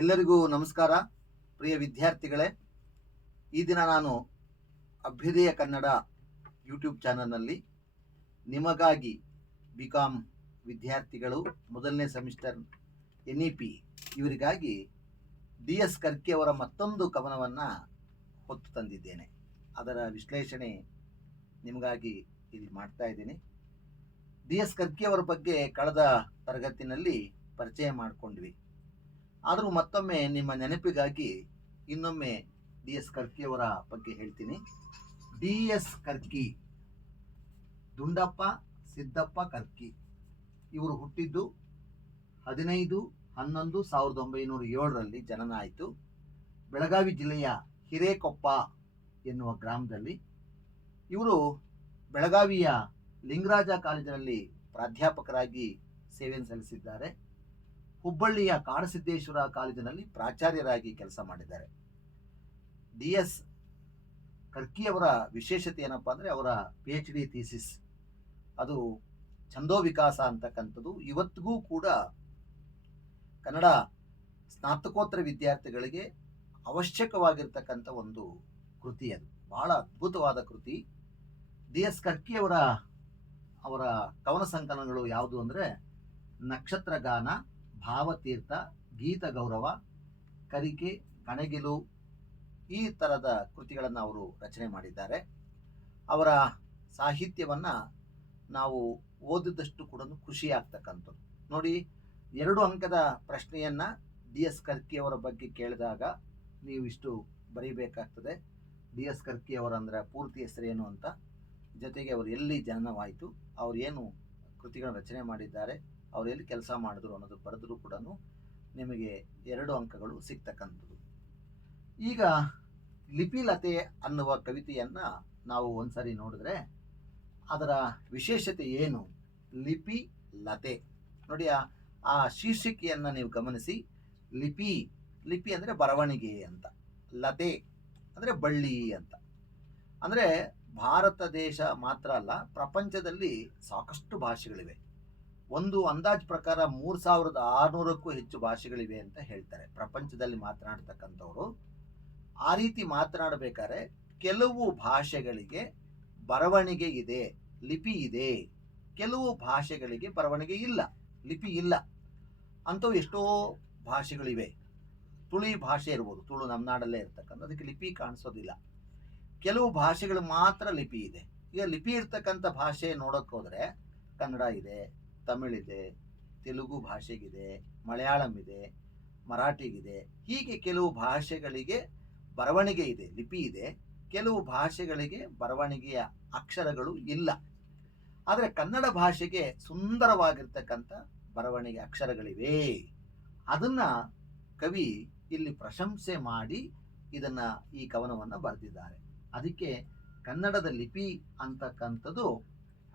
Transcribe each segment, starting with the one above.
ಎಲ್ಲರಿಗೂ ನಮಸ್ಕಾರ. ಪ್ರಿಯ ವಿದ್ಯಾರ್ಥಿಗಳೇ, ಈ ದಿನ ನಾನು ಅಭ್ಯುದಯ ಕನ್ನಡ ಯೂಟ್ಯೂಬ್ ಚಾನಲ್ನಲ್ಲಿ ನಿಮಗಾಗಿ ಬಿಕಾಮ್ ವಿದ್ಯಾರ್ಥಿಗಳು ಮೊದಲನೇ ಸೆಮಿಸ್ಟರ್ NEP ಇವರಿಗಾಗಿ DS ಕರ್ಕಿ ಅವರ ಮತ್ತೊಂದು ಕವನವನ್ನು ಹೊತ್ತು ತಂದಿದ್ದೇನೆ. ಅದರ ವಿಶ್ಲೇಷಣೆ ನಿಮಗಾಗಿ ಇಲ್ಲಿ ಮಾಡ್ತಾ ಇದ್ದೀನಿ. DS ಕರ್ಕಿ ಅವರ ಬಗ್ಗೆ ಕಳೆದ ತರಗತಿನಲ್ಲಿ ಪರಿಚಯ ಮಾಡಿಕೊಂಡ್ವಿ. ಆದರೂ ಮತ್ತೊಮ್ಮೆ ನಿಮ್ಮ ನೆನಪಿಗಾಗಿ ಇನ್ನೊಮ್ಮೆ DS ಕರ್ಕಿಯವರ ಬಗ್ಗೆ ಹೇಳ್ತೀನಿ. DS ಕರ್ಕಿ, ದುಂಡಪ್ಪ ಸಿದ್ದಪ್ಪ ಕರ್ಕಿ. ಇವರು ಹುಟ್ಟಿದ್ದು 15/11/1907 ಜನನ ಆಯಿತು. ಬೆಳಗಾವಿ ಜಿಲ್ಲೆಯ ಹಿರೇಕೊಪ್ಪ ಎನ್ನುವ ಗ್ರಾಮದಲ್ಲಿ. ಇವರು ಬೆಳಗಾವಿಯ ಲಿಂಗರಾಜ ಕಾಲೇಜಿನಲ್ಲಿ ಪ್ರಾಧ್ಯಾಪಕರಾಗಿ ಸೇವೆಯನ್ನು ಸಲ್ಲಿಸಿದ್ದಾರೆ. ಹುಬ್ಬಳ್ಳಿಯ ಕಾಡಸಿದ್ದೇಶ್ವರ ಕಾಲೇಜಿನಲ್ಲಿ ಪ್ರಾಚಾರ್ಯರಾಗಿ ಕೆಲಸ ಮಾಡಿದ್ದಾರೆ. DS ಕರ್ಕಿಯವರ ವಿಶೇಷತೆ ಏನಪ್ಪ ಅಂದರೆ ಅವರ PhD ಥೀಸಿಸ್, ಅದು ಛಂದೋ ವಿಕಾಸ ಅಂತಕ್ಕಂಥದ್ದು. ಇವತ್ತಿಗೂ ಕೂಡ ಕನ್ನಡ ಸ್ನಾತಕೋತ್ತರ ವಿದ್ಯಾರ್ಥಿಗಳಿಗೆ ಅವಶ್ಯಕವಾಗಿರ್ತಕ್ಕಂಥ ಒಂದು ಕೃತಿ. ಅದು ಬಹಳ ಅದ್ಭುತವಾದ ಕೃತಿ. DS ಕರ್ಕಿಯವರ ಕವನ ಸಂಕಲನಗಳು ಯಾವುದು ಅಂದರೆ ನಕ್ಷತ್ರಗಾನ, ಭಾವತೀರ್ಥ, ಗೀತ ಗೌರವ, ಕರಿಕೆ, ಕಣಗಿಲು, ಈ ಥರದ ಕೃತಿಗಳನ್ನು ಅವರು ರಚನೆ ಮಾಡಿದ್ದಾರೆ. ಅವರ ಸಾಹಿತ್ಯವನ್ನು ನಾವು ಓದಿದಷ್ಟು ಕೂಡ ಖುಷಿ ಆಗ್ತಕ್ಕಂಥದ್ದು. ನೋಡಿ, 2 ಅಂಕದ ಪ್ರಶ್ನೆಯನ್ನು DS ಕರ್ಕಿಯವರ ಬಗ್ಗೆ ಕೇಳಿದಾಗ ನೀವು ಇಷ್ಟು ಬರೀಬೇಕಾಗ್ತದೆ. DS ಕರ್ಕಿಯವರಂದ್ರೆ ಪೂರ್ತಿ ಹೆಸರೇನು ಅಂತ, ಜೊತೆಗೆ ಅವರು ಎಲ್ಲಿ ಜನನವಾಯಿತು, ಅವರು ಏನು ಕೃತಿಗಳನ್ನು ರಚನೆ ಮಾಡಿದ್ದಾರೆ, ಅವ್ರು ಎಲ್ಲಿ ಕೆಲಸ ಮಾಡಿದ್ರು ಅನ್ನೋದು ಬರೆದರೂ ಕೂಡ ನಿಮಗೆ 2 ಅಂಕಗಳು ಸಿಗ್ತಕ್ಕಂಥದ್ದು. ಈಗ ಲಿಪಿಲತೆ ಅನ್ನುವ ಕವಿತೆಯನ್ನು ನಾವು ಒಂದ್ಸರಿ ನೋಡಿದ್ರೆ ಅದರ ವಿಶೇಷತೆ ಏನು? ಲಿಪಿ ಲತೆ ನೋಡಿ, ಆ ಶೀರ್ಷಿಕೆಯನ್ನು ನೀವು ಗಮನಿಸಿ. ಲಿಪಿ ಅಂದರೆ ಬರವಣಿಗೆ ಅಂತ, ಲತೆ ಅಂದರೆ ಬಳ್ಳಿ ಅಂತ. ಅಂದರೆ ಭಾರತ ದೇಶ ಮಾತ್ರ ಅಲ್ಲ, ಪ್ರಪಂಚದಲ್ಲಿ ಸಾಕಷ್ಟು ಭಾಷೆಗಳಿವೆ. ಒಂದು ಅಂದಾಜು ಪ್ರಕಾರ 3600ಕ್ಕೂ ಹೆಚ್ಚು ಭಾಷೆಗಳಿವೆ ಅಂತ ಹೇಳ್ತಾರೆ ಪ್ರಪಂಚದಲ್ಲಿ ಮಾತನಾಡ್ತಕ್ಕಂಥವ್ರು. ಆ ರೀತಿ ಮಾತನಾಡಬೇಕಾದ್ರೆ ಕೆಲವು ಭಾಷೆಗಳಿಗೆ ಬರವಣಿಗೆ ಇದೆ, ಲಿಪಿ ಇದೆ. ಕೆಲವು ಭಾಷೆಗಳಿಗೆ ಬರವಣಿಗೆ ಇಲ್ಲ, ಲಿಪಿ ಇಲ್ಲ. ಅಂಥವು ಎಷ್ಟೋ ಭಾಷೆಗಳಿವೆ. ತುಳು ಭಾಷೆ ಇರ್ಬೋದು, ತುಳು ನಮ್ಮ ನಾಡಲ್ಲೇ ಇರ್ತಕ್ಕಂಥ, ಅದಕ್ಕೆ ಲಿಪಿ ಕಾಣಿಸೋದಿಲ್ಲ. ಕೆಲವು ಭಾಷೆಗಳು ಮಾತ್ರ ಲಿಪಿ ಇದೆ. ಈಗ ಲಿಪಿ ಇರ್ತಕ್ಕಂಥ ಭಾಷೆ ನೋಡೋಕೆ ಹೋದರೆ ಕನ್ನಡ ಇದೆ, ತಮಿಳಿದೆ, ತೆಲುಗು ಭಾಷೆಗಿದೆ, ಮಲಯಾಳಂ ಇದೆ, ಮರಾಠಿಗಿದೆ. ಹೀಗೆ ಕೆಲವು ಭಾಷೆಗಳಿಗೆ ಬರವಣಿಗೆ ಇದೆ, ಲಿಪಿ ಇದೆ. ಕೆಲವು ಭಾಷೆಗಳಿಗೆ ಬರವಣಿಗೆಯ ಅಕ್ಷರಗಳು ಇಲ್ಲ. ಆದರೆ ಕನ್ನಡ ಭಾಷೆಗೆ ಸುಂದರವಾಗಿರ್ತಕ್ಕಂಥ ಬರವಣಿಗೆ ಅಕ್ಷರಗಳಿವೆ. ಅದನ್ನು ಕವಿ ಇಲ್ಲಿ ಪ್ರಶಂಸೆ ಮಾಡಿ ಈ ಕವನವನ್ನು ಬರೆದಿದ್ದಾರೆ. ಅದಕ್ಕೆ ಕನ್ನಡದ ಲಿಪಿ ಅಂತಕ್ಕಂಥದ್ದು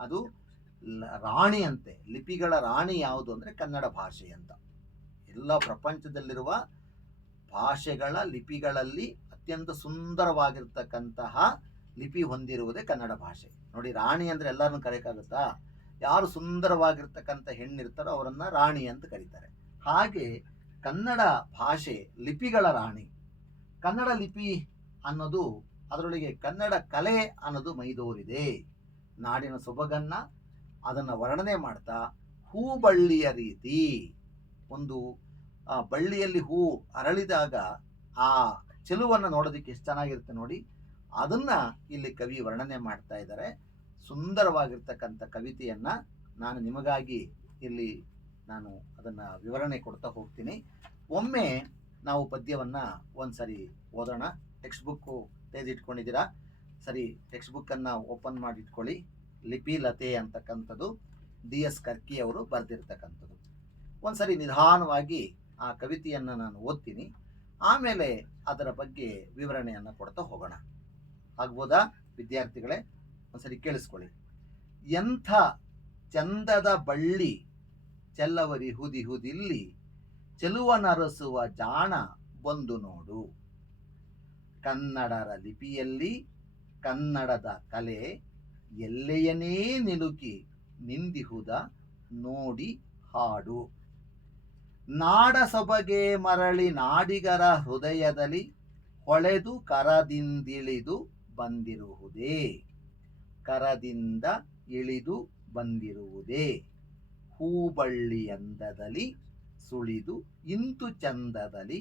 ಅದು ರಾಣಿ ಅಂತೆ. ಲಿಪಿಗಳ ರಾಣಿ ಯಾವುದು ಅಂದರೆ ಕನ್ನಡ ಭಾಷೆ ಅಂತ. ಎಲ್ಲ ಪ್ರಪಂಚದಲ್ಲಿರುವ ಭಾಷೆಗಳ ಲಿಪಿಗಳಲ್ಲಿ ಅತ್ಯಂತ ಸುಂದರವಾಗಿರ್ತಕ್ಕಂತಹ ಲಿಪಿ ಹೊಂದಿರುವುದೇ ಕನ್ನಡ ಭಾಷೆ. ನೋಡಿ, ರಾಣಿ ಅಂದರೆ ಎಲ್ಲರನ್ನು ಕರೆಯೋಕ್ಕಾಗುತ್ತಾ? ಯಾರು ಸುಂದರವಾಗಿರ್ತಕ್ಕಂಥ ಹೆಣ್ಣಿರ್ತಾರೋ ಅವರನ್ನು ರಾಣಿ ಅಂತ ಕರೀತಾರೆ. ಹಾಗೆ ಕನ್ನಡ ಭಾಷೆ ಲಿಪಿಗಳ ರಾಣಿ. ಕನ್ನಡ ಲಿಪಿ ಅನ್ನೋದು, ಅದರೊಳಗೆ ಕನ್ನಡ ಕಲೆ ಅನ್ನೋದು ಮೈದೋರಿದೆ. ನಾಡಿನ ಸೊಬಗನ್ನು ಅದನ್ನು ವರ್ಣನೆ ಮಾಡ್ತಾ, ಹೂಬಳ್ಳಿಯ ರೀತಿ, ಒಂದು ಬಳ್ಳಿಯಲ್ಲಿ ಹೂ ಅರಳಿದಾಗ ಆ ಚೆಲುವನ್ನು ನೋಡೋದಕ್ಕೆ ಎಷ್ಟು ಚೆನ್ನಾಗಿರುತ್ತೆ ನೋಡಿ. ಅದನ್ನು ಇಲ್ಲಿ ಕವಿ ವರ್ಣನೆ ಮಾಡ್ತಾ ಇದ್ದಾರೆ. ಸುಂದರವಾಗಿರ್ತಕ್ಕಂಥ ಕವಿತೆಯನ್ನು ನಾನು ನಿಮಗಾಗಿ ಇಲ್ಲಿ ಅದನ್ನು ವಿವರಣೆ ಕೊಡ್ತಾ ಹೋಗ್ತೀನಿ. ಒಮ್ಮೆ ನಾವು ಪದ್ಯವನ್ನು ಒಂದ್ಸರಿ ಓದೋಣ. ಟೆಕ್ಸ್ಟ್ ಬುಕ್ಕು ತೆಗೆದಿಟ್ಕೊಂಡಿದ್ದೀರಾ? ಸರಿ, ಟೆಕ್ಸ್ಟ್ ಬುಕ್ಕನ್ನು ಓಪನ್ ಮಾಡಿಟ್ಕೊಳ್ಳಿ. ಲಿಪಿಲತೆ ಅಂತಕ್ಕಂಥದ್ದು DS ಕರ್ಕಿ ಅವರು ಬರೆದಿರ್ತಕ್ಕಂಥದ್ದು. ಒಂದ್ಸರಿ ನಿಧಾನವಾಗಿ ಆ ಕವಿತೆಯನ್ನು ನಾನು ಓದ್ತೀನಿ, ಆಮೇಲೆ ಅದರ ಬಗ್ಗೆ ವಿವರಣೆಯನ್ನು ಕೊಡ್ತಾ ಹೋಗೋಣ. ಆಗ್ಬೋದಾ ವಿದ್ಯಾರ್ಥಿಗಳೇ? ಒಂದ್ಸರಿ ಕೇಳಿಸ್ಕೊಳ್ಳಿ. ಎಂಥ ಚಂದದ ಬಳ್ಳಿ ಚೆಲ್ಲವರಿಹುದಿಹುದಿಲ್ಲಿ, ಚೆಲುವನರಸುವ ಜಾಣ ಬಂದು ನೋಡು. ಕನ್ನಡರ ಲಿಪಿಯಲ್ಲಿ ಕನ್ನಡದ ಕಲೆ ಎಲ್ಲೆಯನೇ ನಿಲುಕಿ ನಿಂದಿಹುದ ನೋಡಿ ಹಾಡು. ನಾಡ ಸೊಬಗೆ ಮರಳಿ ನಾಡಿಗರ ಹೃದಯದಲ್ಲಿ ಹೊಳೆದು ಕರದಿಂದಿಳಿದು ಬಂದಿರುವುದೇ. ಕರದಿಂದ ಇಳಿದು ಬಂದಿರುವುದೇ. ಹೂಬಳ್ಳಿಯಂದದಲ್ಲಿ ಸುಳಿದು ಇಂತು ಚಂದದಲ್ಲಿ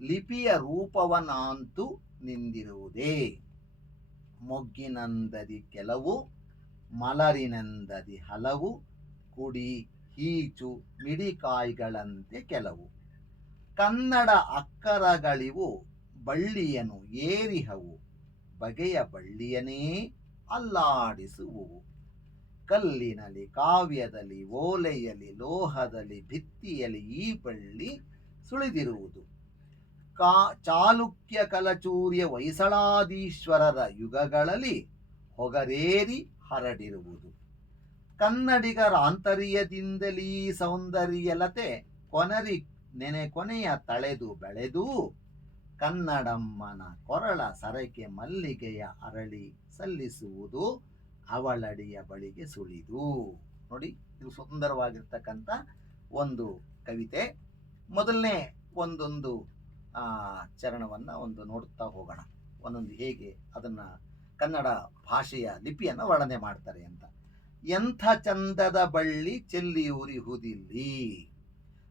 ಲಿಪಿಯ ರೂಪವನಾಂತು ನಿಂದಿರುವುದೇ. ಮೊಗ್ಗಿನಂದದಿ ಕೆಲವು ಮಲರಿನಂದದಿ ಹಲವು ಕುಡಿ ಹೀಚು ಮಿಡಿಕಾಯಿಗಳಂತೆ ಕೆಲವು. ಕನ್ನಡ ಅಕ್ಕರಗಳಿವು ಬಳ್ಳಿಯನು ಏರಿಹವು ಬಗೆಯ ಬಳ್ಳಿಯನೇ ಅಲ್ಲಾಡಿಸುವುವು. ಕಲ್ಲಿನಲ್ಲಿ ಕಾವ್ಯದಲ್ಲಿ ಓಲೆಯಲ್ಲಿ ಲೋಹದಲ್ಲಿ ಭಿತ್ತಿಯಲ್ಲಿ ಈ ಬಳ್ಳಿ ಸುಳಿದಿರುವುದು. ಚಾಲುಕ್ಯ ಕಲಚೂರ್ಯ ಹೊಯ್ಸಳಾದೀಶ್ವರರ ಯುಗಗಳಲ್ಲಿ ಹೊಗರೇರಿ ಹರಡಿರುವುದು. ಕನ್ನಡಿಗರ ಆಂತರ್ಯದಿಂದಲೀ ಸೌಂದರ್ಯಲತೆ ಕೊನೆಯ ತಳೆದು ಬೆಳೆದು ಕನ್ನಡಮ್ಮನ ಕೊರಳ ಸರಕೆ ಮಲ್ಲಿಗೆಯ ಅರಳಿ ಸಲ್ಲಿಸುವುದು ಅವಳಡಿಯ ಬಳಿಗೆ ಸುಳಿದು. ನೋಡಿ, ಇದು ಸುಂದರವಾಗಿರ್ತಕ್ಕಂಥ ಒಂದು ಕವಿತೆ. ಮೊದಲನೇ ಒಂದೊಂದು ಚರಣವನ್ನು ನೋಡ್ತಾ ಹೋಗೋಣ, ಒಂದೊಂದು ಹೇಗೆ ಅದನ್ನು ಕನ್ನಡ ಭಾಷೆಯ ಲಿಪಿಯನ್ನು ವರ್ಣನೆ ಮಾಡ್ತಾರೆ ಅಂತ. ಎಂಥ ಚಂದದ ಬಳ್ಳಿ ಚೆಲ್ಲಿಯೂರಿಹುದಿಲ್ಲಿ.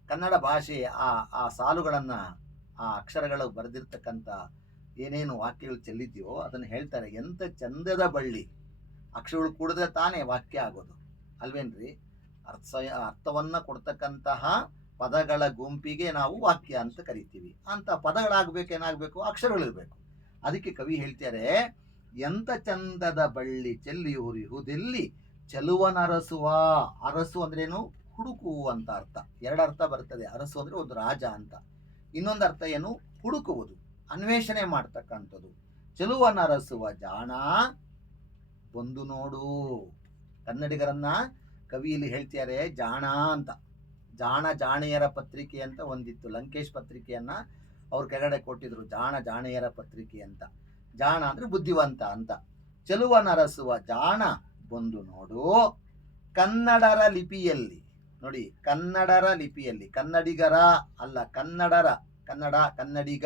ಕನ್ನಡ ಭಾಷೆಯ ಆ ಸಾಲುಗಳನ್ನು, ಆ ಅಕ್ಷರಗಳು ಬರೆದಿರ್ತಕ್ಕಂಥ ಏನೇನು ವಾಕ್ಯಗಳು ಚೆಲ್ಲಿದೆಯೋ ಅದನ್ನು ಹೇಳ್ತಾರೆ. ಎಂಥ ಚಂದದ ಬಳ್ಳಿ. ಅಕ್ಷರಗಳು ಕೂಡಿದ್ರೆ ತಾನೇ ವಾಕ್ಯ ಆಗೋದು ಅಲ್ವೇನ್ರಿ? ಅರ್ಥವನ್ನು ಕೊಡ್ತಕ್ಕಂತಹ ಪದಗಳ ಗುಂಪಿಗೆ ನಾವು ವಾಕ್ಯ ಅಂತ ಕರಿತೀವಿ. ಅಂತ ಪದಗಳಾಗಬೇಕೇನಾಗಬೇಕು? ಅಕ್ಷರಗಳಿರಬೇಕು. ಅದಕ್ಕೆ ಕವಿ ಹೇಳ್ತಾರೆ, ಎಂಥ ಚಂದದ ಬಳ್ಳಿ ಚೆಲ್ಲಿಯೂರಿಹುದಿಲ್ಲಿ ಚೆಲುವನರಸುವ. ಅರಸು ಅಂದ್ರೇನು? ಹುಡುಕು ಅಂತ ಅರ್ಥ. ಎರಡರ್ಥ ಬರ್ತದೆ. ಅರಸು ಅಂದ್ರೆ ಒಂದು ರಾಜ ಅಂತ. ಇನ್ನೊಂದು ಅರ್ಥ ಏನು? ಹುಡುಕುವುದು, ಅನ್ವೇಷಣೆ ಮಾಡ್ತಕ್ಕಂಥದ್ದು. ಚೆಲುವನರಸುವ ಜಾಣ ಬಂದು ನೋಡು. ಕನ್ನಡಿಗರನ್ನ ಕವಿಯಲ್ಲಿ ಹೇಳ್ತಾರೆ ಜಾಣ ಅಂತ. ಜಾಣಿಯರ ಪತ್ರಿಕೆ ಅಂತ ಒಂದಿತ್ತು, ಲಂಕೇಶ್ ಪತ್ರಿಕೆಯನ್ನ ಅವ್ರ ಕೆಳಗಡೆ ಕೊಟ್ಟಿದ್ರು, ಜಾಣಿಯರ ಪತ್ರಿಕೆ ಅಂತ. ಜಾಣ ಅಂದ್ರೆ ಬುದ್ಧಿವಂತ ಅಂತ. ಚೆಲುವನರಸುವ ಜಾಣ ಬಂದು ನೋಡು. ಕನ್ನಡರ ಲಿಪಿಯಲ್ಲಿ, ನೋಡಿ, ಕನ್ನಡರ ಲಿಪಿಯಲ್ಲಿ, ಕನ್ನಡಿಗರ ಅಲ್ಲ, ಕನ್ನಡಿಗ.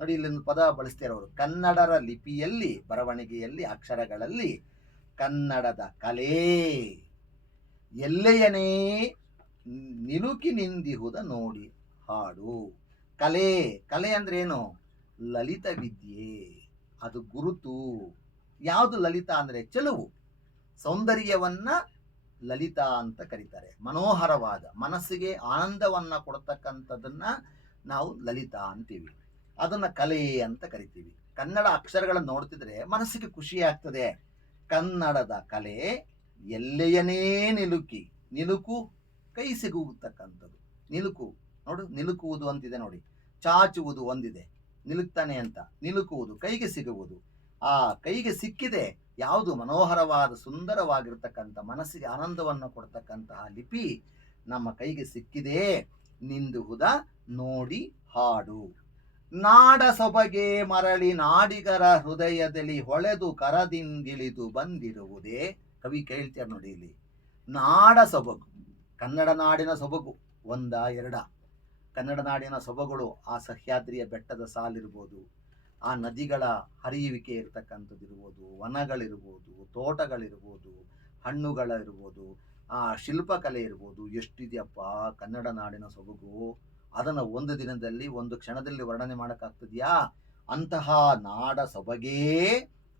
ನೋಡಿ, ಇಲ್ಲೊಂದು ಪದ ಬಳಸ್ತಿರೋರು. ಕನ್ನಡರ ಲಿಪಿಯಲ್ಲಿ, ಬರವಣಿಗೆಯಲ್ಲಿ, ಅಕ್ಷರಗಳಲ್ಲಿ ಕನ್ನಡದ ಕಲೆ ಎಲ್ಲೆಯನೇ ನಿಲುಕಿ ನಿಂದಿಹುದ ನೋಡಿ ಹಾಡು. ಕಲೆ ಅಂದ್ರೇನು? ಲಲಿತ ವಿದ್ಯೆ, ಅದು ಗುರುತು. ಯಾವುದು ಲಲಿತ ಅಂದ್ರೆ? ಚೆಲುವು, ಸೌಂದರ್ಯವನ್ನ ಲಲಿತ ಅಂತ ಕರೀತಾರೆ. ಮನೋಹರವಾದ, ಮನಸ್ಸಿಗೆ ಆನಂದವನ್ನ ಕೊಡ್ತಕ್ಕಂಥದ್ದನ್ನ ನಾವು ಲಲಿತ ಅಂತೀವಿ. ಅದನ್ನ ಕಲೆ ಅಂತ ಕರಿತೀವಿ. ಕನ್ನಡ ಅಕ್ಷರಗಳನ್ನು ನೋಡ್ತಿದ್ರೆ ಮನಸ್ಸಿಗೆ ಖುಷಿ ಆಗ್ತದೆ. ಕನ್ನಡದ ಕಲೆ ಎಲ್ಲೆಯನೇ ನಿಲುಕು ಕೈ ಸಿಗುತ್ತಕ್ಕಂಥದ್ದು. ನಿಲುಕು ನೋಡು, ನಿಲುಕುವುದು ಅಂತಿದೆ ನೋಡಿ. ಚಾಚುವುದು ಒಂದಿದೆ, ನಿಲುಕ್ತಾನೆ ಅಂತ. ನಿಲುಕುವುದು, ಕೈಗೆ ಸಿಗುವುದು. ಆ ಕೈಗೆ ಸಿಕ್ಕಿದೆ ಯಾವುದು? ಮನೋಹರವಾದ, ಸುಂದರವಾಗಿರ್ತಕ್ಕಂಥ, ಮನಸ್ಸಿಗೆ ಆನಂದವನ್ನು ಕೊಡ್ತಕ್ಕಂತಹ ಲಿಪಿ ನಮ್ಮ ಕೈಗೆ ಸಿಕ್ಕಿದೆ. ನಿಂದುಹುದ ನೋಡಿ ಹಾಡು. ನಾಡ ಸೊಬಗೆ ಮರಳಿ ನಾಡಿಗರ ಹೃದಯದಲ್ಲಿ ಹೊಳೆದು ಕರದಿಂದಿಳಿದು ಬಂದಿರುವುದೇ. ಕವಿ ಕೇಳ್ತಾರೆ ನೋಡಿ, ಇಲ್ಲಿ ನಾಡ ಸೊಬಗು, ಕನ್ನಡ ನಾಡಿನ ಸೊಬಗು ಒಂದ ಎರಡ? ಕನ್ನಡ ನಾಡಿನ ಸೊಬಗುಗಳು ಆ ಸಹ್ಯಾದ್ರಿಯ ಬೆಟ್ಟದ ಸಾಲಿರ್ಬೋದು, ಆ ನದಿಗಳ ಹರಿಯುವಿಕೆ ಇರ್ತಕ್ಕಂಥದ್ದು ಇರ್ಬೋದು, ವನಗಳಿರ್ಬೋದು, ತೋಟಗಳಿರ್ಬೋದು, ಹಣ್ಣುಗಳಿರ್ಬೋದು, ಆ ಶಿಲ್ಪಕಲೆ ಇರ್ಬೋದು. ಎಷ್ಟಿದೆಯಪ್ಪ ಕನ್ನಡ ನಾಡಿನ ಸೊಬಗು! ಅದನ್ನು ಒಂದು ದಿನದಲ್ಲಿ, ಒಂದು ಕ್ಷಣದಲ್ಲಿ ವರ್ಣನೆ ಮಾಡೋಕ್ಕಾಗ್ತದ್ಯಾ? ಅಂತಹ ನಾಡ ಸೊಬಗೇ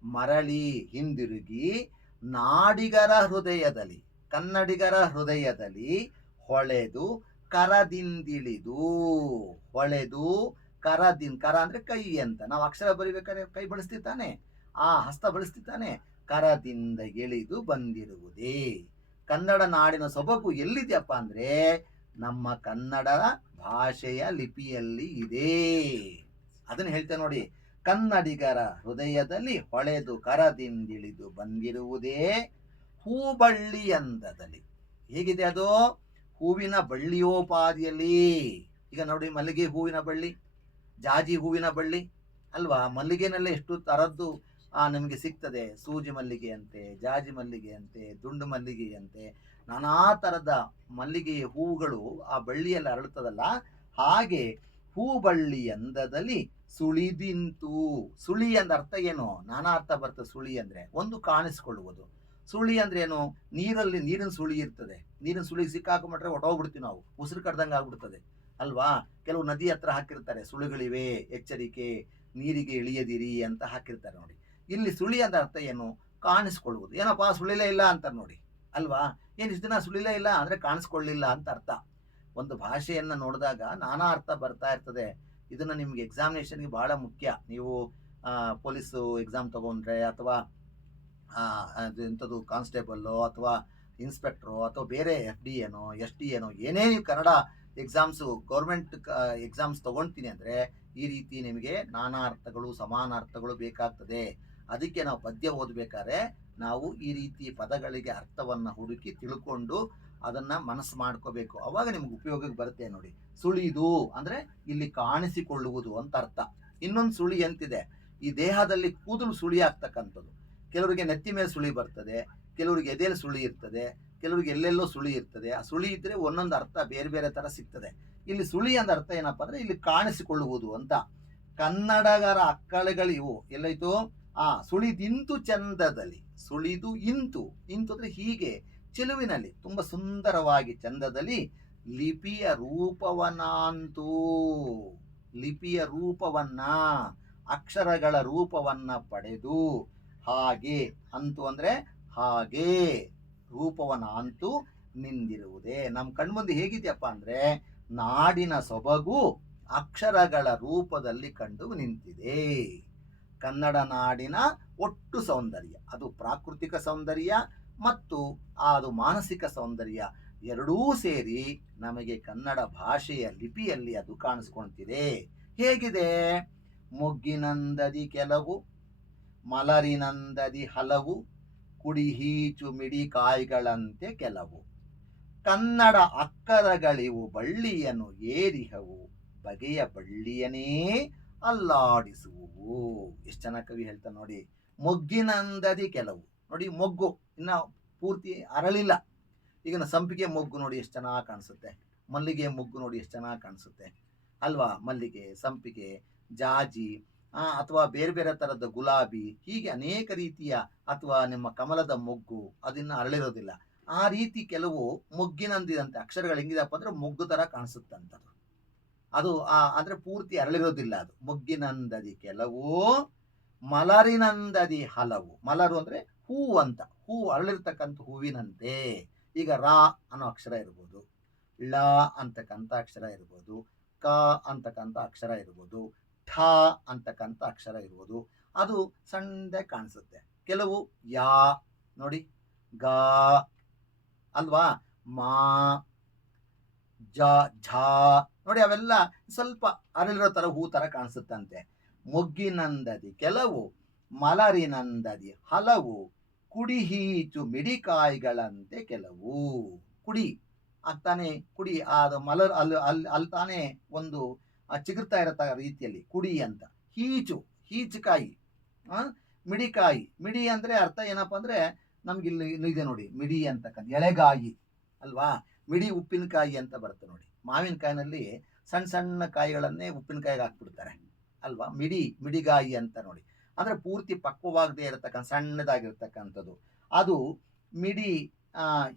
ಮರಳಿ ಹಿಂದಿರುಗಿ ನಾಡಿಗರ ಹೃದಯದಲ್ಲಿ, ಕನ್ನಡಿಗರ ಹೃದಯದಲ್ಲಿ ಹೊಳೆದು ಕರದಿಂದಿಳಿದು. ಹೊಳೆದು ಕರ ಅಂದ್ರೆ ಕೈ ಅಂತ. ನಾವು ಅಕ್ಷರ ಬರಿಬೇಕಾದ್ರೆ ಕೈ ಬಳಸ್ತಿತ್ತಾನೆ, ಆ ಹಸ್ತ ಬಳಸ್ತಿತ್ತಾನೆ. ಕರದಿಂದ ಇಳಿದು ಬಂದಿರುವುದೇ. ಕನ್ನಡ ನಾಡಿನ ಸೊಬಗು ಎಲ್ಲಿದೆಯಪ್ಪ ಅಂದ್ರೆ ನಮ್ಮ ಕನ್ನಡ ಭಾಷೆಯ ಲಿಪಿಯಲ್ಲಿ ಇದೆ. ಅದನ್ನ ಹೇಳ್ತೇನೆ ನೋಡಿ. ಕನ್ನಡಿಗರ ಹೃದಯದಲ್ಲಿ ಹೊಳೆದು ಕರದಿಂದಿಳಿದು ಬಂದಿರುವುದೇ ಹೂಬಳ್ಳಿ ಅಂದದಲ್ಲಿ. ಹೇಗಿದೆ ಅದು? ಹೂವಿನ ಬಳ್ಳಿಯೋಪಾದಿಯಲ್ಲಿ. ಈಗ ನೋಡಿ, ಮಲ್ಲಿಗೆ ಹೂವಿನ ಬಳ್ಳಿ, ಜಾಜಿ ಹೂವಿನ ಬಳ್ಳಿ ಅಲ್ವಾ? ಮಲ್ಲಿಗೆನಲ್ಲೇ ಎಷ್ಟು ತರದ್ದು ನಮಗೆ ಸಿಗ್ತದೆ. ಸೂಜಿ ಮಲ್ಲಿಗೆ ಅಂತೆ, ಜಾಜಿ ಮಲ್ಲಿಗೆ ಅಂತೆ, ದುಂಡು ಮಲ್ಲಿಗೆ ಅಂತೆ. ನಾನಾ ಥರದ ಮಲ್ಲಿಗೆಯ ಹೂವುಗಳು ಆ ಬಳ್ಳಿಯಲ್ಲಿ ಅರಳುತ್ತದಲ್ಲ, ಹಾಗೆ ಹೂ ಬಳ್ಳಿ ಅಂದದಲ್ಲಿ ಸುಳಿದಿಂತು. ಸುಳಿ ಅಂದ ಅರ್ಥ ಏನು? ನಾನಾ ಅರ್ಥ ಬರ್ತದೆ. ಸುಳಿ ಅಂದ್ರೆ ಒಂದು ಕಾಣಿಸ್ಕೊಳ್ಳುವುದು. ಸುಳಿ ಅಂದ್ರೆ ಏನು? ನೀರಲ್ಲಿ ನೀರಿನ ಸುಳಿ ಇರ್ತದೆ. ನೀರಿನ ಸುಳಿ ಸಿಕ್ಕಾಕೊಂಡ್ಬಿಟ್ರೆ ಹೊಟ್ಟೋಗ್ಬಿಡ್ತೀವಿ ನಾವು, ಉಸಿರು ಕಡ್ದಂಗೆ ಆಗ್ಬಿಡ್ತದೆ ಅಲ್ವಾ. ಕೆಲವು ನದಿ ಹತ್ರ ಹಾಕಿರ್ತಾರೆ, ಸುಳಿಗಳಿವೆ ಎಚ್ಚರಿಕೆ, ನೀರಿಗೆ ಇಳಿಯದಿರಿ ಅಂತ ಹಾಕಿರ್ತಾರೆ ನೋಡಿ. ಇಲ್ಲಿ ಸುಳಿ ಅಂದ ಅರ್ಥ ಏನು? ಕಾಣಿಸ್ಕೊಳ್ಳುವುದು. ಏನಪ್ಪಾ ಸುಳಿಲೇ ಇಲ್ಲ ಅಂತಾರೆ ನೋಡಿ ಅಲ್ವಾ. ಏನು ಇಷ್ಟು ದಿನ ಸುಳಿಲೇ ಇಲ್ಲ ಅಂದ್ರೆ ಕಾಣಿಸ್ಕೊಳ್ಳಿಲ್ಲ ಅಂತ ಅರ್ಥ. ಒಂದು ಭಾಷೆಯನ್ನ ನೋಡಿದಾಗ ನಾನಾ ಅರ್ಥ ಬರ್ತಾ ಇರ್ತದೆ. ಇದನ್ನ ನಿಮ್ಗೆ ಎಕ್ಸಾಮಿನೇಷನ್ಗೆ ಬಹಳ ಮುಖ್ಯ. ನೀವು ಪೊಲೀಸು ಎಕ್ಸಾಮ್ ತಗೊಂಡ್ರೆ, ಅಥವಾ ಅದು ಎಂಥದ್ದು ಕಾನ್ಸ್ಟೇಬಲ್ಲು ಅಥವಾ ಇನ್ಸ್ಪೆಕ್ಟ್ರು ಅಥವಾ ಬೇರೆ FD ಏನೋ ST ಏನೋ ಏನೇ ನೀವು ಕನ್ನಡ ಎಕ್ಸಾಮ್ಸು ಗೌರ್ಮೆಂಟ್ ಎಕ್ಸಾಮ್ಸ್ ತಗೊಳ್ತೀನಿ ಅಂದರೆ ಈ ರೀತಿ ನಿಮಗೆ ನಾನಾ ಅರ್ಥಗಳು ಸಮಾನಾರ್ಥಗಳು ಬೇಕಾಗ್ತದೆ. ಅದಕ್ಕೆ ನಾವು ಪದ್ಯ ಓದಬೇಕಾದ್ರೆ ನಾವು ಈ ರೀತಿ ಪದಗಳಿಗೆ ಅರ್ಥವನ್ನು ಹುಡುಕಿ ತಿಳ್ಕೊಂಡು ಅದನ್ನು ಮನಸ್ಸು ಮಾಡ್ಕೋಬೇಕು. ಅವಾಗ ನಿಮ್ಗೆ ಉಪಯೋಗಕ್ಕೆ ಬರುತ್ತೆ ನೋಡಿ. ಸುಳಿದು ಅಂದರೆ ಇಲ್ಲಿ ಕಾಣಿಸಿಕೊಳ್ಳುವುದು ಅಂತ ಅರ್ಥ. ಇನ್ನೊಂದು ಸುಳಿ ಅಂತಿದೆ, ಈ ದೇಹದಲ್ಲಿ ಕೂದಲು ಸುಳಿ ಆಗ್ತಕ್ಕಂಥದ್ದು. ಕೆಲವರಿಗೆ ನೆತ್ತಿ ಮೇಲೆ ಸುಳಿ ಬರ್ತದೆ, ಕೆಲವರಿಗೆ ಎದೆಯಲ್ಲಿ ಸುಳಿ ಇರ್ತದೆ, ಕೆಲವರಿಗೆ ಎಲ್ಲೆಲ್ಲೋ ಸುಳಿ ಇರ್ತದೆ. ಆ ಸುಳಿ ಇದ್ರೆ ಒಂದೊಂದು ಅರ್ಥ ಬೇರೆ ಬೇರೆ ತರ ಸಿಗ್ತದೆ. ಇಲ್ಲಿ ಸುಳಿ ಅಂದ ಅರ್ಥ ಏನಪ್ಪಾ ಅಂದ್ರೆ ಇಲ್ಲಿ ಕಾಣಿಸಿಕೊಳ್ಳುವುದು ಅಂತ. ಕನ್ನಡಗರ ಅಕ್ಕಳೆಗಳಿವು ಎಲ್ಲೈತು? ಸುಳಿದಿಂತು ಚಂದದಲ್ಲಿ. ಸುಳಿದು ಇಂತು, ಇಂತು ಅಂದ್ರೆ ಹೀಗೆ ಚೆಲುವಿನಲ್ಲಿ ತುಂಬಾ ಸುಂದರವಾಗಿ ಚಂದದಲ್ಲಿ ಲಿಪಿಯ ರೂಪವನ್ನಾಂತೂ, ಲಿಪಿಯ ರೂಪವನ್ನ ಅಕ್ಷರಗಳ ರೂಪವನ್ನ ಪಡೆದು, ಹಾಗೆ ಅಂತು ಅಂದ್ರೆ ಹಾಗೆ ರೂಪವನ್ನ ಅಂತೂ ನಿಂದಿರುವುದೇ. ನಮ್ಮ ಕಣ್ಮುಂದೆ ಹೇಗಿದೆಯಪ್ಪ ಅಂದ್ರೆ ನಾಡಿನ ಸೊಬಗು ಅಕ್ಷರಗಳ ರೂಪದಲ್ಲಿ ಕಂಡು ನಿಂತಿದೆ. ಕನ್ನಡ ನಾಡಿನ ಒಟ್ಟು ಸೌಂದರ್ಯ, ಅದು ಪ್ರಾಕೃತಿಕ ಸೌಂದರ್ಯ ಮತ್ತು ಅದು ಮಾನಸಿಕ ಸೌಂದರ್ಯ ಎರಡೂ ಸೇರಿ ನಮಗೆ ಕನ್ನಡ ಭಾಷೆಯ ಲಿಪಿಯಲ್ಲಿ ಅದು ಕಾಣಿಸ್ಕೊಳ್ತಿದೆ. ಹೇಗಿದೆ? ಮೊಗ್ಗಿನಂದದಿ ಕೆಲವು, ಮಲರಿನಂದದಿ ಹಲವು, ಕುಡಿಹೀಚು ಮಿಡಿ ಕಾಯಿಗಳಂತೆ ಕೆಲವು, ಕನ್ನಡ ಅಕ್ಕರಗಳಿವು ಬಳ್ಳಿಯನ್ನು ಏರಿಹವು, ಬಗೆಯ ಬಳ್ಳಿಯನೇ ಅಲ್ಲಾಡಿಸುವು. ಎಷ್ಟು ಚೆನ್ನಾಗಿ ಕವಿ ಹೇಳ್ತಾನೆ ನೋಡಿ. ಮೊಗ್ಗಿನಂದದಿ ಕೆಲವು, ನೋಡಿ ಮೊಗ್ಗು ಇನ್ನ ಪೂರ್ತಿ ಅರಳಿಲ್ಲ. ಈಗ ಸಂಪಿಗೆ ಮೊಗ್ಗು ನೋಡಿ ಎಷ್ಟು ಚೆನ್ನಾಗಿ ಕಾಣಿಸುತ್ತೆ, ಮಲ್ಲಿಗೆ ಮೊಗ್ಗು ನೋಡಿ ಎಷ್ಟು ಚೆನ್ನಾಗಿ ಕಾಣಿಸುತ್ತೆ ಅಲ್ವಾ. ಮಲ್ಲಿಗೆ, ಸಂಪಿಗೆ, ಜಾಜಿ ಅಥವಾ ಬೇರೆ ಬೇರೆ ಥರದ ಗುಲಾಬಿ, ಹೀಗೆ ಅನೇಕ ರೀತಿಯ, ಅಥವಾ ನಿಮ್ಮ ಕಮಲದ ಮೊಗ್ಗು ಅದನ್ನ ಅರಳಿರೋದಿಲ್ಲ. ಆ ರೀತಿ ಕೆಲವು ಮೊಗ್ಗಿನಂದಿದಂತೆ ಅಕ್ಷರಗಳು ಹೆಂಗಿದಪ್ಪ ಅಂದ್ರೆ ಮೊಗ್ಗು ತರ ಕಾಣಿಸುತ್ತಂಥದ್ದು. ಅದು ಅಂದ್ರೆ ಪೂರ್ತಿ ಅರಳಿರೋದಿಲ್ಲ. ಅದು ಮೊಗ್ಗಿನಂದದಿ ಕೆಲವು, ಮಲರಿನಂದದಿ ಹಲವು. ಮಲರು ಅಂದ್ರೆ ಹೂ ಅಂತ, ಹೂ ಅರಳಿರ್ತಕ್ಕಂಥ ಹೂವಿನಂತೆ. ಈಗ ರಾ ಅನ್ನೋ ಅಕ್ಷರ ಇರ್ಬೋದು, ಳ ಅಂತಕ್ಕಂಥ ಅಕ್ಷರ ಇರ್ಬೋದು, ಕ ಅಂತಕ್ಕಂಥ ಅಕ್ಷರ ಇರ್ಬೋದು, ಠ ಅಂತಕ್ಕಂಥ ಅಕ್ಷರ ಇರ್ಬೋದು. ಅದು ಸಣ್ಣದೆ ಕಾಣಿಸುತ್ತೆ. ಕೆಲವು ಯಾ ನೋಡಿ, ಗ ಅಲ್ವಾ, ಮಾ, ಜ, ಝ ನೋಡಿ, ಅವೆಲ್ಲ ಸ್ವಲ್ಪ ಅರಳಿರೋ ತರ ಹೂ ತರ ಕಾಣಿಸುತ್ತಂತೆ. ಮೊಗ್ಗಿನಂದದಿ ಕೆಲವು, ಮಲರಿನಂದದಿ ಹಲವು, ಕುಡಿಹೀಚು ಮಿಡಿಕಾಯಿಗಳಂತೆ ಕೆಲವು. ಕುಡಿ ಆಗ್ತಾನೆ, ಕುಡಿ ಅದು ಮಲರ್ ಅಲ್ಲಿ ತಾನೇ ಒಂದು ಚಿಗುರ್ತಾ ಇರತ್ತ ರೀತಿಯಲ್ಲಿ ಕುಡಿ ಅಂತ. ಹೀಚು, ಹೀಚುಕಾಯಿ, ಮಿಡಿಕಾಯಿ. ಮಿಡಿ ಅಂದ್ರೆ ಅರ್ಥ ಏನಪ್ಪಾ ಅಂದ್ರೆ ನಮ್ಗೆ ಇಲ್ಲಿ ಇದೆ ನೋಡಿ, ಮಿಡಿ ಅಂತಕ್ಕಂಥ ಎಳೆಗಾಯಿ ಅಲ್ವಾ. ಮಿಡಿ ಉಪ್ಪಿನಕಾಯಿ ಅಂತ ಬರುತ್ತೆ ನೋಡಿ. ಮಾವಿನಕಾಯಿನಲ್ಲಿ ಸಣ್ಣ ಸಣ್ಣ ಕಾಯಿಗಳನ್ನೇ ಉಪ್ಪಿನಕಾಯಿಗೆ ಹಾಕ್ಬಿಡ್ತಾರೆ ಅಲ್ವಾ. ಮಿಡಿಗಾಯಿ ಅಂತ ನೋಡಿ. ಅಂದ್ರೆ ಪೂರ್ತಿ ಪಕ್ವವಾಗದೆ ಇರತಕ್ಕಂಥ ಸಣ್ಣದಾಗಿರ್ತಕ್ಕಂಥದ್ದು ಅದು ಮಿಡಿ.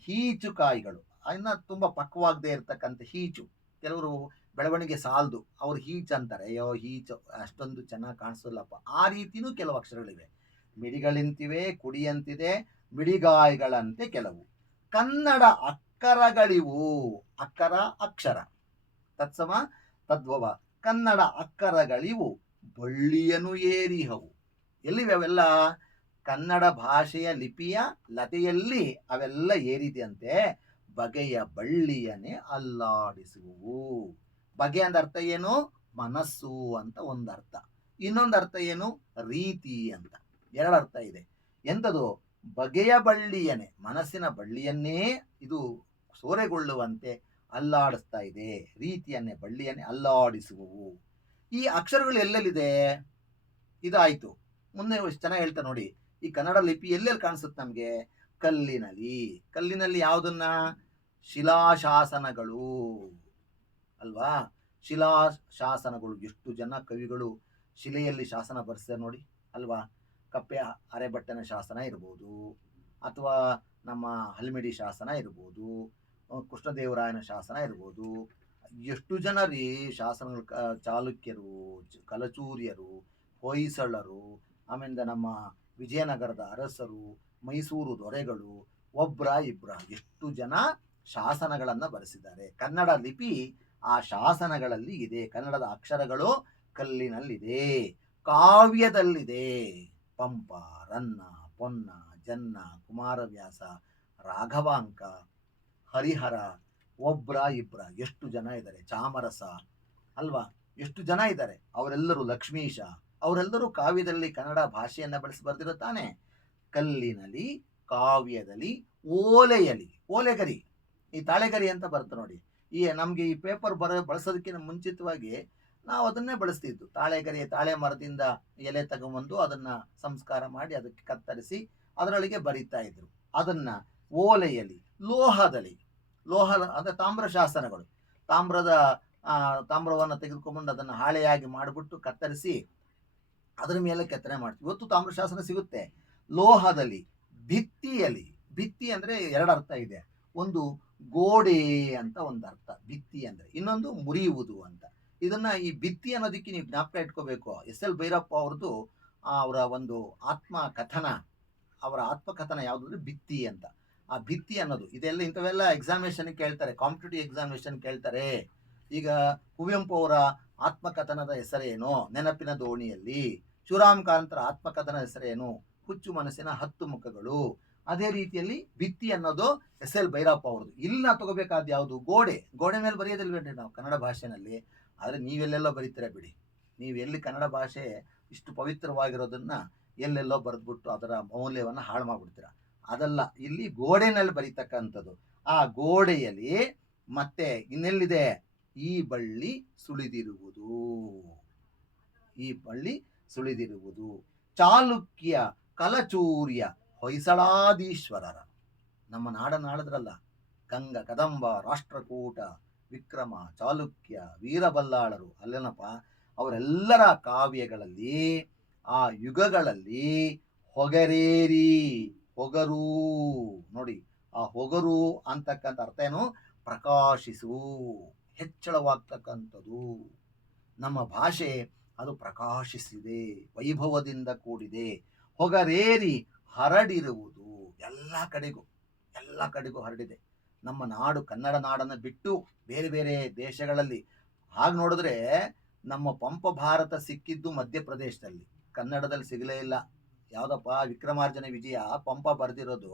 ಹೀಚುಕಾಯಿಗಳು ಇನ್ನ ತುಂಬಾ ಪಕ್ವವಾಗದೆ ಇರತಕ್ಕಂಥ ಹೀಚು. ಕೆಲವರು ಬೆಳವಣಿಗೆ ಸಾಲದು, ಅವ್ರು ಹೀಚ್ ಅಂತಾರೆ. ಅಯ್ಯೋ ಹೀಚು ಅಷ್ಟೊಂದು ಚೆನ್ನಾಗಿ ಕಾಣಿಸಲ್ಲಪ್ಪ. ಆ ರೀತಿನೂ ಕೆಲವು ಅಕ್ಷರಗಳಿವೆ. ಮಿಡಿಗಳಿಂತಿವೆ, ಕುಡಿಯಂತಿದೆ, ಮಿಡಿಗಾಯಿಗಳಂತೆ ಕೆಲವು. ಕನ್ನಡ ಅಕ್ಕರಗಳಿವು. ಅಕ್ಕರ ಅಕ್ಷರ ತತ್ಸಮ ತದ್ಭವ. ಕನ್ನಡ ಅಕ್ಕರಗಳಿವು ಬಳ್ಳಿಯನ್ನು ಏರಿಹವು. ಎಲ್ಲಿವೆ ಅವೆಲ್ಲ? ಕನ್ನಡ ಭಾಷೆಯ ಲಿಪಿಯ ಲತೆಯಲ್ಲಿ ಅವೆಲ್ಲ ಏರಿದೆಯಂತೆ. ಬಗೆಯ ಬಳ್ಳಿಯನ್ನೇ ಅಲ್ಲಾಡಿಸುವು. ಬಗೆ ಅಂದ ಅರ್ಥ ಏನು? ಮನಸ್ಸು ಅಂತ ಒಂದು ಅರ್ಥ. ಇನ್ನೊಂದು ಅರ್ಥ ಏನು? ರೀತಿ ಅಂತ. ಎರಡು ಅರ್ಥ ಇದೆ. ಎಂಥದು? ಬಗೆಯ ಬಳ್ಳಿಯನ್ನೇ, ಮನಸ್ಸಿನ ಬಳ್ಳಿಯನ್ನೇ ಇದು ಸೋರೆಗೊಳ್ಳುವಂತೆ ಅಲ್ಲಾಡಿಸ್ತಾ ಇದೆ. ರೀತಿಯನ್ನೇ, ಬಳ್ಳಿಯನ್ನೇ ಅಲ್ಲಾಡಿಸುವು. ಈ ಅಕ್ಷರಗಳು ಎಲ್ಲೆಲ್ಲಿದೆ? ಇದಾಯ್ತು. ಮುಂದೆ ಎಷ್ಟು ಚೆನ್ನಾಗಿ ಹೇಳ್ತಾ ನೋಡಿ. ಈ ಕನ್ನಡ ಲಿಪಿ ಎಲ್ಲೆಲ್ಲಿ ಕಾಣಿಸುತ್ತೆ ನಮಗೆ? ಕಲ್ಲಿನಲ್ಲಿ. ಕಲ್ಲಿನಲ್ಲಿ ಯಾವುದನ್ನ? ಶಿಲಾಶಾಸನಗಳು ಅಲ್ವಾ? ಶಿಲಾಶಾಸನಗಳು. ಎಷ್ಟು ಜನ ಕವಿಗಳು ಶಿಲೆಯಲ್ಲಿ ಶಾಸನ ಬರೆಸಿದ್ದಾರೆ ನೋಡಿ ಅಲ್ವಾ? ಕಪ್ಪೆ ಅರೆಬಟ್ಟನ ಶಾಸನ ಇರ್ಬೋದು, ಅಥವಾ ನಮ್ಮ ಹಲ್ಮಿಡಿ ಶಾಸನ ಇರ್ಬೋದು, ಕೃಷ್ಣದೇವರಾಯನ ಶಾಸನ ಇರ್ಬೋದು. ಎಷ್ಟು ಜನ ರೀ ಶಾಸನಗಳು. ಚಾಲುಕ್ಯರು, ಕಲಚೂರ್ಯರು, ಹೊಯ್ಸಳರು, ಆಮೇಲೆ ನಮ್ಮ ವಿಜಯನಗರದ ಅರಸರು, ಮೈಸೂರು ದೊರೆಗಳು, ಒಬ್ರ ಇಬ್ರ ಎಷ್ಟು ಜನ ಶಾಸನಗಳನ್ನು ಬರೆಸಿದ್ದಾರೆ. ಕನ್ನಡ ಲಿಪಿ ಆ ಶಾಸನಗಳಲ್ಲಿ ಇದೆ. ಕನ್ನಡದ ಅಕ್ಷರಗಳು ಕಲ್ಲಿನಲ್ಲಿದೆ, ಕಾವ್ಯದಲ್ಲಿದೆ. ಪಂಪ, ರನ್ನ, ಪೊನ್ನ, ಜನ್ನ, ಕುಮಾರವ್ಯಾಸ, ರಾಘವಾಂಕ, ಹರಿಹರ, ಒಬ್ರ ಇಬ್ರ ಎಷ್ಟು ಜನ ಇದ್ದಾರೆ. ಚಾಮರಸ ಅಲ್ವಾ? ಎಷ್ಟು ಜನ ಇದ್ದಾರೆ. ಅವರೆಲ್ಲರೂ, ಲಕ್ಷ್ಮೀಶ, ಅವರೆಲ್ಲರೂ ಕಾವ್ಯದಲ್ಲಿ ಕನ್ನಡ ಭಾಷೆಯನ್ನ ಬಳಸಿ ಬರ್ದಿರೋ ತಾನೆ. ಕಲ್ಲಿನಲ್ಲಿ, ಕಾವ್ಯದಲ್ಲಿ, ಓಲೆಯಲ್ಲಿ. ಓಲೆಗರಿ, ಈ ತಾಳೆಗರಿ ಅಂತ ಬರುತ್ತೆ ನೋಡಿ. ನಮಗೆ ಈ ಪೇಪರ್ ಬಳಸೋದಕ್ಕಿಂತ ಮುಂಚಿತವಾಗಿ ನಾವು ಅದನ್ನೇ ಬಳಸ್ತಿದ್ದು. ತಾಳೆಗರಿ, ತಾಳೆ ಮರದಿಂದ ಎಲೆ ತಗೊಂಬಂದು ಅದನ್ನ ಸಂಸ್ಕಾರ ಮಾಡಿ ಅದಕ್ಕೆ ಕತ್ತರಿಸಿ ಅದರೊಳಗೆ ಬರೀತಾ ಇದ್ರು. ಅದನ್ನ ಓಲೆಯಲ್ಲಿ, ಲೋಹದಲ್ಲಿ, ಲೋಹ ಅಂದರೆ ತಾಮ್ರ ಶಾಸನಗಳು. ತಾಮ್ರವನ್ನು ತೆಗೆದುಕೊಂಡು ಅದನ್ನು ಹಾಳೆಯಾಗಿ ಮಾಡಿಬಿಟ್ಟು ಕತ್ತರಿಸಿ ಅದರ ಮೇಲೆ ಕೆತ್ತನೆ ಮಾಡ್ತೀವಿ. ಇವತ್ತು ತಾಮ್ರ ಶಾಸನ ಸಿಗುತ್ತೆ. ಲೋಹದಲ್ಲಿ, ಭಿತ್ತಿಯಲ್ಲಿ. ಭಿತ್ತಿ ಅಂದರೆ ಎರಡು ಅರ್ಥ ಇದೆ. ಒಂದು ಗೋಡೆ ಅಂತ ಒಂದು ಅರ್ಥ ಭಿತ್ತಿ ಅಂದರೆ, ಇನ್ನೊಂದು ಮುರಿಯುವುದು ಅಂತ. ಇದನ್ನ ಈ ಭಿತ್ತಿ ಅನ್ನೋದಕ್ಕೆ ನೀವು ಜ್ಞಾಪಕ ಇಟ್ಕೋಬೇಕು. ಎಸ್.ಎಲ್. ಭೈರಪ್ಪ ಅವ್ರದ್ದು ಅವರ ಒಂದು ಆತ್ಮಕಥನ, ಅವರ ಆತ್ಮಕಥನ ಯಾವುದು ಅಂದರೆ ಭಿತ್ತಿ ಅಂತ. ಆ ಭಿತ್ತಿ ಅನ್ನೋದು ಇದೆಲ್ಲ, ಇಂಥವೆಲ್ಲ ಎಕ್ಸಾಮಿನೇಷನ್ ಕೇಳ್ತಾರೆ, ಕಾಂಪಿಟೇಟಿವ್ ಎಕ್ಸಾಮಿನೇಷನ್ ಕೇಳ್ತಾರೆ. ಈಗ ಕುವೆಂಪು ಅವರ ಆತ್ಮಕಥನದ ಹೆಸರೇನು? ನೆನಪಿನ ದೋಣಿಯಲ್ಲಿ. ಶಿವರಾಮ್ ಕಾರಂತರ ಆತ್ಮಕಥನ ಹೆಸರೇನು? ಹುಚ್ಚು ಮನಸ್ಸಿನ 10 ಮುಖಗಳು. ಅದೇ ರೀತಿಯಲ್ಲಿ ಭಿತ್ತಿ ಅನ್ನೋದು ಎಸ್.ಎಲ್. ಭೈರಪ್ಪ ಅವ್ರದ್ದು. ಇಲ್ಲಿ ನಾವು ತಗೋಬೇಕಾದ ಯಾವುದು? ಗೋಡೆ. ಗೋಡೆ ಮೇಲೆ ಬರೆಯೋದಿಲ್ವೇನ್ರಿ ನಾವು ಕನ್ನಡ ಭಾಷೆನಲ್ಲಿ? ಆದರೆ ನೀವೆಲ್ಲೆಲ್ಲೋ ಬರೀತೀರ ಬಿಡಿ. ನೀವು ಎಲ್ಲಿ ಕನ್ನಡ ಭಾಷೆ ಇಷ್ಟು ಪವಿತ್ರವಾಗಿರೋದನ್ನ ಎಲ್ಲೆಲ್ಲೋ ಬರೆದ್ಬಿಟ್ಟು ಅದರ ಮೌಲ್ಯವನ್ನು ಹಾಳು ಮಾಡಿಬಿಡ್ತೀರ. ಅದಲ್ಲ, ಇಲ್ಲಿ ಗೋಡೆನಲ್ಲಿ ಬರೀತಕ್ಕಂಥದ್ದು. ಆ ಗೋಡೆಯಲ್ಲಿ ಮತ್ತೆ ಇನ್ನೆಲ್ಲಿದೆ? ಈ ಬಳ್ಳಿ ಸುಳಿದಿರುವುದು. ಈ ಬಳ್ಳಿ ಸುಳಿದಿರುವುದು. ಚಾಲುಕ್ಯ, ಕಲಚೂರ್ಯ, ಹೊಯ್ಸಳಾದೀಶ್ವರರ, ನಮ್ಮ ನಾಡನಾಳದ್ರಲ್ಲ, ಗಂಗ, ಕದಂಬ, ರಾಷ್ಟ್ರಕೂಟ, ವಿಕ್ರಮ, ಚಾಲುಕ್ಯ, ವೀರಬಲ್ಲಾಳರು ಅಲ್ಲೇನಪ್ಪ, ಅವರೆಲ್ಲರ ಕಾವ್ಯಗಳಲ್ಲಿ ಆ ಯುಗಗಳಲ್ಲಿ ಹೊಗರೇರಿ, ಹೊಗರು ನೋಡಿ. ಆ ಹೊಗರು ಅಂತಕ್ಕಂಥ ಅರ್ಥ ಏನು? ಪ್ರಕಾಶಿಸು, ಹೆಚ್ಚಳವಾಗ್ತಕ್ಕಂಥದ್ದು. ನಮ್ಮ ಭಾಷೆ ಅದು ಪ್ರಕಾಶಿಸಿದೆ, ವೈಭವದಿಂದ ಕೂಡಿದೆ. ಹೊಗರೇರಿ ಹರಡಿರುವುದು. ಎಲ್ಲ ಕಡೆಗೂ ಹರಡಿದೆ. ನಮ್ಮ ನಾಡು, ಕನ್ನಡ ನಾಡನ್ನು ಬಿಟ್ಟು ಬೇರೆ ಬೇರೆ ದೇಶಗಳಲ್ಲಿ ಹಾಗೆ ನೋಡಿದ್ರೆ ನಮ್ಮ ಪಂಪ ಭಾರತ ಸಿಕ್ಕಿದ್ದು ಮಧ್ಯಪ್ರದೇಶದಲ್ಲಿ, ಕನ್ನಡದಲ್ಲಿ ಸಿಗಲೇ ಇಲ್ಲ. ಯಾವುದಪ್ಪ? ವಿಕ್ರಮಾರ್ಜುನ ವಿಜಯ ಪಂಪ ಬರೆದಿರೋದು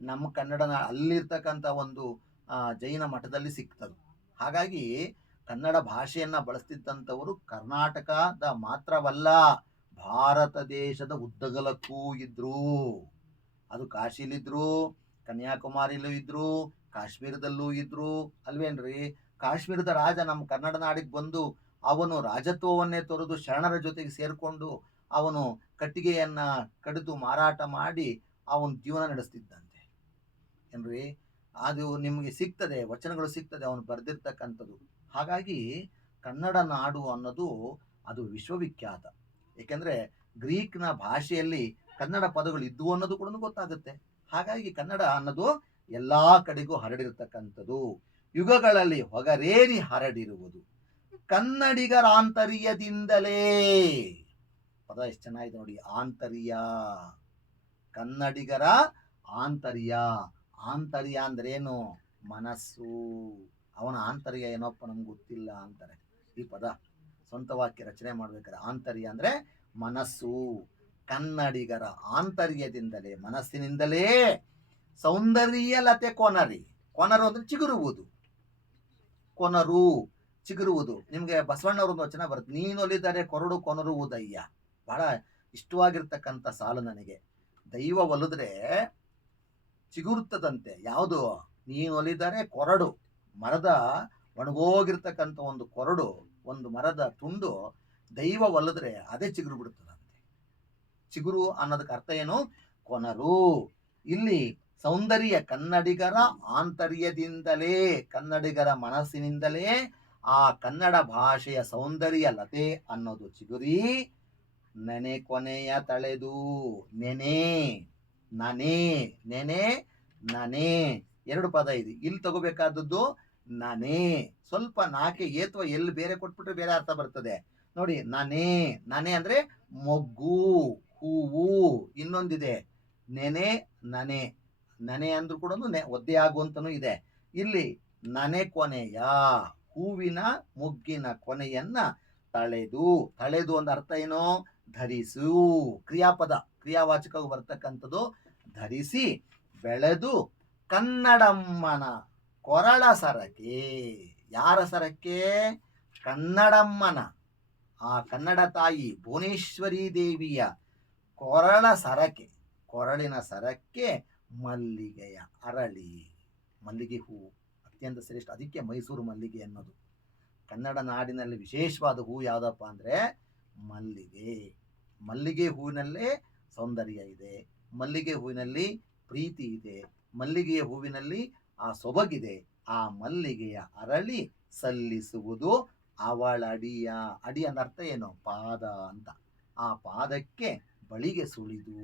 ನಮ್ಮ ಕನ್ನಡ ಅಲ್ಲಿರ್ತಕ್ಕಂಥ ಒಂದು ಜೈನ ಮಠದಲ್ಲಿ ಸಿಕ್ತದು. ಹಾಗಾಗಿ ಕನ್ನಡ ಭಾಷೆಯನ್ನ ಬಳಸ್ತಿದ್ದಂಥವರು ಕರ್ನಾಟಕದ ಮಾತ್ರವಲ್ಲ, ಭಾರತ ದೇಶದ ಉದ್ದಗಲಕ್ಕೂ ಇದ್ರು. ಅದು ಕಾಶಿಲಿದ್ರು, ಕನ್ಯಾಕುಮಾರಿಲೂ ಇದ್ರು, ಕಾಶ್ಮೀರದಲ್ಲೂ ಇದ್ರು ಅಲ್ವೇನ್ರಿ? ಕಾಶ್ಮೀರದ ರಾಜ ನಮ್ಮ ಕನ್ನಡ ನಾಡಿಗೆ ಬಂದು ಅವನು ರಾಜತ್ವವನ್ನೇ ತೊರೆದು ಶರಣರ ಜೊತೆಗೆ ಸೇರಿಕೊಂಡು ಅವನು ಕಟ್ಟಿಗೆಯನ್ನ ಕಡಿದು ಮಾರಾಟ ಮಾಡಿ ಅವನ ಜೀವನ ನಡೆಸ್ತಿದ್ದಂತೆ ಏನ್ರಿ. ಅದು ನಿಮಗೆ ಸಿಗ್ತದೆ, ವಚನಗಳು ಸಿಗ್ತದೆ ಅವನು ಬರೆದಿರ್ತಕ್ಕಂಥದ್ದು. ಹಾಗಾಗಿ ಕನ್ನಡ ನಾಡು ಅನ್ನೋದು ಅದು ವಿಶ್ವವಿಖ್ಯಾತ. ಏಕೆಂದರೆ ಗ್ರೀಕ್ನ ಭಾಷೆಯಲ್ಲಿ ಕನ್ನಡ ಪದಗಳು ಇದ್ವು ಅನ್ನೋದು ಕೂಡ ಗೊತ್ತಾಗುತ್ತೆ. ಹಾಗಾಗಿ ಕನ್ನಡ ಅನ್ನೋದು ಎಲ್ಲ ಕಡೆಗೂ ಹರಡಿರ್ತಕ್ಕಂಥದ್ದು. ಯುಗಗಳಲ್ಲಿ ಹೊಗರೇರಿ ಹರಡಿರುವುದು. ಕನ್ನಡಿಗರ ಆಂತರ್ಯದಿಂದಲೇ. ಪದ ಎಷ್ಟು ಚೆನ್ನಾಗಿದೆ ನೋಡಿ, ಆಂತರ್ಯ. ಕನ್ನಡಿಗರ ಆಂತರ್ಯ. ಆಂತರ್ಯ ಅಂದ್ರೇನು? ಮನಸ್ಸು. ಅವನ ಆಂತರ್ಯ ಏನಪ್ಪ ನಮ್ಗೆ ಗೊತ್ತಿಲ್ಲ ಅಂತಾರೆ. ಈ ಪದ ಸ್ವಂತ ವಾಕ್ಯ ರಚನೆ ಮಾಡ್ಬೇಕಾದ್ರೆ ಆಂತರ್ಯ ಅಂದ್ರೆ ಮನಸ್ಸು. ಕನ್ನಡಿಗರ ಆಂತರ್ಯದಿಂದಲೇ, ಮನಸ್ಸಿನಿಂದಲೇ ಸೌಂದರ್ಯಲತೆ ಕೊನರಿ. ಕೊನರು ಅಂದ್ರೆ ಚಿಗುರುವುದು. ಕೊನರು, ಚಿಗುರುವುದು. ನಿಮ್ಗೆ ಬಸವಣ್ಣವ್ರೊಂದು ವಚನ ಬರುತ್ತೆ, ನೀನೊಲಿದರೆ ಕೊರಡು ಕೊನರುವುದಯ್ಯ. ಬಹಳ ಇಷ್ಟವಾಗಿರ್ತಕ್ಕಂಥ ಸಾಲು ನನಗೆ. ದೈವ ಒಲಿದ್ರೆ ಚಿಗುರುತ್ತದಂತೆ. ಯಾವುದು? ನೀನೊಲಿದರೆ ಕೊರಡು, ಮರದ ಒಣಗೋಗಿರ್ತಕ್ಕಂಥ ಒಂದು ಕೊರಡು, ಒಂದು ಮರದ ತುಂಡು ದೈವ ಒಲಿದ್ರೆ ಅದೇ ಚಿಗುರು ಬಿಡುತ್ತದಂತೆ. ಚಿಗುರು ಅನ್ನೋದಕ್ಕೆ ಅರ್ಥ ಏನು? ಕೊನರು. ಇಲ್ಲಿ ಸೌಂದರ್ಯ ಕನ್ನಡಿಗರ ಆಂತರ್ಯದಿಂದಲೇ, ಕನ್ನಡಿಗರ ಮನಸ್ಸಿನಿಂದಲೇ ಆ ಕನ್ನಡ ಭಾಷೆಯ ಸೌಂದರ್ಯ ಲತೆ ಅನ್ನೋದು ಚಿಗುರಿ ನೆನೆ ಕೊನೆಯ ತಳೆದು, ನೆನೆ ನನೆ, ನೆನೆ ನನೆ, ಎರಡು ಪದ ಇದೆ. ಇಲ್ಲಿ ತಗೋಬೇಕಾದದ್ದು ನನೆ. ಸ್ವಲ್ಪ ನಾಕೆ ಏತ್ವ ಎಲ್ಲಿ ಬೇರೆ ಕೊಟ್ಬಿಟ್ರೆ ಬೇರೆ ಅರ್ಥ ಬರ್ತದೆ ನೋಡಿ. ನನೆ, ನನೆ ಅಂದ್ರೆ ಮೊಗ್ಗು, ಹೂವು. ಇನ್ನೊಂದಿದೆ ನೆನೆ ನನೆ, ನನೆ ಅಂದ್ರೂ ಕೂಡ ಒದ್ದೆ ಆಗುವಂತನೂ ಇದೆ. ಇಲ್ಲಿ ನನೆ ಕೊನೆಯ, ಹೂವಿನ ಮುಗ್ಗಿನ ಕೊನೆಯನ್ನ ತಳೆದು. ತಳೆದು ಅಂದ ಅರ್ಥ ಏನು? ಧರಿಸು. ಕ್ರಿಯಾಪದ, ಕ್ರಿಯಾವಾಚಕ ಬರ್ತಕ್ಕಂಥದ್ದು ಧರಿಸಿ, ಬೆಳೆದು ಕನ್ನಡಮ್ಮನ ಕೊರಳ ಸರಕೆ. ಯಾರ ಸರಕ್ಕೆ? ಕನ್ನಡಮ್ಮನ, ಆ ಕನ್ನಡ ತಾಯಿ ಭುವನೇಶ್ವರಿ ದೇವಿಯ ಕೊರಳ ಸರಕೆ, ಕೊರಳಿನ ಸರಕ್ಕೆ ಮಲ್ಲಿಗೆಯ ಅರಳಿ. ಮಲ್ಲಿಗೆ ಹೂವು ಅತ್ಯಂತ ಶ್ರೇಷ್ಠ, ಅದಕ್ಕೆ ಮೈಸೂರು ಮಲ್ಲಿಗೆ ಅನ್ನೋದು. ಕನ್ನಡ ನಾಡಿನಲ್ಲಿ ವಿಶೇಷವಾದ ಹೂವು ಯಾವುದಪ್ಪ ಅಂದರೆ ಮಲ್ಲಿಗೆ. ಮಲ್ಲಿಗೆ ಹೂವಿನಲ್ಲೇ ಸೌಂದರ್ಯ ಇದೆ, ಮಲ್ಲಿಗೆ ಹೂವಿನಲ್ಲಿ ಪ್ರೀತಿ ಇದೆ, ಮಲ್ಲಿಗೆಯ ಹೂವಿನಲ್ಲಿ ಆ ಸೊಬಗಿದೆ. ಆ ಮಲ್ಲಿಗೆಯ ಅರಳಿ ಸಲ್ಲಿಸುವುದು ಅವಳಡಿಯ. ಅಡಿ ಅಂದ ಅರ್ಥ ಏನು? ಪಾದ ಅಂತ. ಆ ಪಾದಕ್ಕೆ ಬಳಿಗೆ ಸುಳಿದು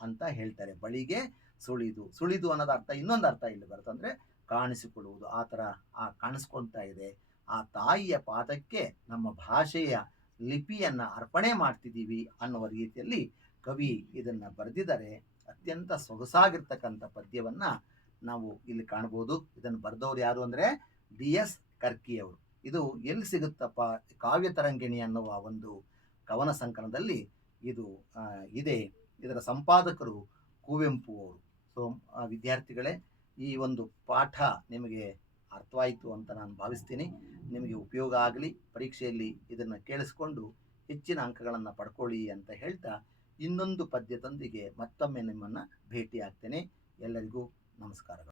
ಅಂತ ಹೇಳ್ತಾರೆ. ಬಳಿಗೆ ಸುಳಿದು, ಸುಳಿದು ಅನ್ನೋದು ಅರ್ಥ. ಇನ್ನೊಂದು ಅರ್ಥ ಇಲ್ಲಿ ಬರ್ತಂದ್ರೆ ಕಾಣಿಸಿಕೊಳ್ಳುವುದು. ಆ ಥರ ಆ ಕಾಣಿಸ್ಕೊಳ್ತಾ ಇದೆ. ಆ ತಾಯಿಯ ಪಾದಕ್ಕೆ ನಮ್ಮ ಭಾಷೆಯ ಲಿಪಿಯನ್ನ ಅರ್ಪಣೆ ಮಾಡ್ತಿದ್ದೀವಿ ಅನ್ನುವ ರೀತಿಯಲ್ಲಿ ಕವಿ ಇದನ್ನ ಬರೆದಿದ್ದಾರೆ. ಅತ್ಯಂತ ಸೊಗಸಾಗಿರ್ತಕ್ಕಂಥ ಪದ್ಯವನ್ನ ನಾವು ಇಲ್ಲಿ ಕಾಣ್ಬೋದು. ಇದನ್ನು ಬರೆದವ್ರು ಯಾರು ಅಂದರೆ DS ಕರ್ಕಿಯವರು. ಇದು ಎಲ್ಲಿ ಸಿಗುತ್ತಪ್ಪ? ಕಾವ್ಯ ತರಂಗಿಣಿ ಅನ್ನುವ ಒಂದು ಕವನ ಸಂಕಲನದಲ್ಲಿ ಇದು ಇದೆ. ಇದರ ಸಂಪಾದಕರು ಕುವೆಂಪು ಅವರು. ಸೊ ವಿದ್ಯಾರ್ಥಿಗಳೇ, ಈ ಒಂದು ಪಾಠ ನಿಮಗೆ ಅರ್ಥವಾಯಿತು ಅಂತ ನಾನು ಭಾವಿಸ್ತೀನಿ. ನಿಮಗೆ ಉಪಯೋಗ ಆಗಲಿ, ಪರೀಕ್ಷೆಯಲ್ಲಿ ಇದನ್ನು ಕೇಳಿಸ್ಕೊಂಡು ಹೆಚ್ಚಿನ ಅಂಕಗಳನ್ನು ಪಡ್ಕೊಳ್ಳಿ ಅಂತ ಹೇಳ್ತಾ ಇನ್ನೊಂದು ಪದ್ಯದೊಂದಿಗೆ ಮತ್ತೊಮ್ಮೆ ನಿಮ್ಮನ್ನು ಭೇಟಿ ಆಗ್ತೇನೆ. ಎಲ್ಲರಿಗೂ ನಮಸ್ಕಾರಗಳು.